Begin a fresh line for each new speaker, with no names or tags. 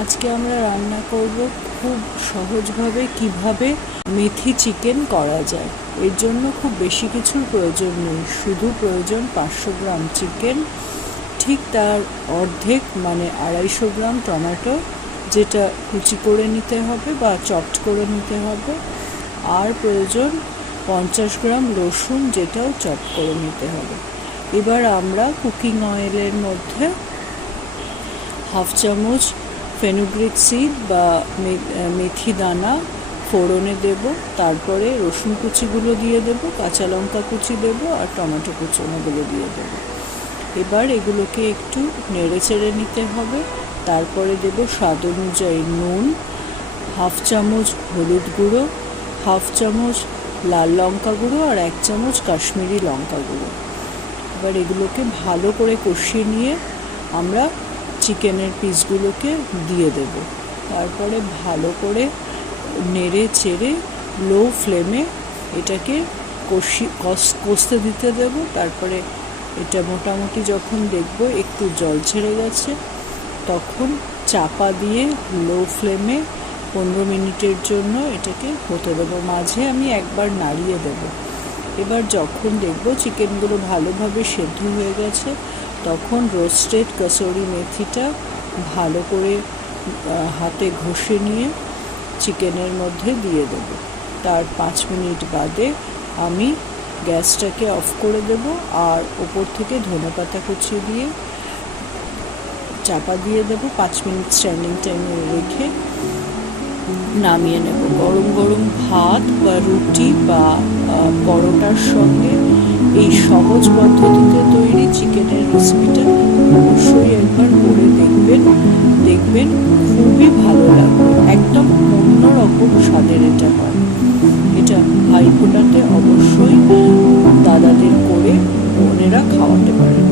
আজকে আমরা রান্না করব খুব সহজভাবে কীভাবে মেথি চিকেন করা যায়। এর জন্য খুব বেশি কিছুর প্রয়োজন নেই, শুধু প্রয়োজন পাঁচশো গ্রাম চিকেন, ঠিক তার অর্ধেক মানে আড়াইশো গ্রাম টমেটো, যেটা কুচি করে নিতে হবে বা চপড করে নিতে হবে, আর প্রয়োজন পঞ্চাশ গ্রাম রসুন, যেটাও চপ করে নিতে হবে। এবার আমরা কুকিং অয়েলের মধ্যে হাফ চামচ ফেনুগ্রিক সিড বা মেথি দানা ফোড়নে দেব, তারপরে রসুন কুচিগুলো দিয়ে দেব, কাঁচা লঙ্কা কুচি দেব আর টমেটো কুচোনোগুলো দিয়ে দেব। এবার এগুলোকে একটু নেড়ে চেড়ে নিতে হবে। তারপরে দেব স্বাদ অনুযায়ী নুন, হাফ চামচ হলুদ গুঁড়ো, হাফ চামচ লাল লঙ্কা গুঁড়ো আর এক চামচ কাশ্মীরি লঙ্কা গুঁড়ো। এবার এগুলোকে ভালো করে কষিয়ে নিয়ে আমরা চিকেনের পিসগুলোকে দিয়ে দেব। তারপরে ভালো করে নেড়ে চেড়ে লো ফ্লেমে এটাকে কষি, কষ- কষতে দিতে দেব। তারপরে এটা মোটামুটি যখন দেখব একটু জল ছেড়ে গেছে, তখন চাপা দিয়ে লো ফ্লেমে পনেরো মিনিটের জন্য এটাকে হতে দেবো। মাঝে আমি একবার নাড়িয়ে দেবো। এবার যখন দেখব চিকেনগুলো ভালোভাবে সেদ্ধ হয়ে গেছে, তখন রোস্টেড কাসুরি মেথিটা ভালো করে হাতে ঘষে নিয়ে চিকেনের মধ্যে দিয়ে দেব। তার পাঁচ মিনিট বাদে আমি গ্যাসটাকে অফ করে দেব আর ওপর থেকে ধনেপাতা কুচি দিয়ে চাপা দিয়ে দেব। পাঁচ মিনিট স্ট্যান্ডিং টাইমে রেখে নামিয়ে নেব। গরম গরম ভাত বা রুটি বা পরোটার সঙ্গে এই সহজ পদ্ধতিতে তৈরি চিকেনের রেসিপিটা অবশ্যই একবার করে দেখবেন। দেখবেন খুবই ভালো লাগবে। একদম অন্যরকম স্বাদের এটা হয়। এটা ভাইফোঁটাতে অবশ্যই দাদাদের করে বোনেরা খাওয়াতে পারেন।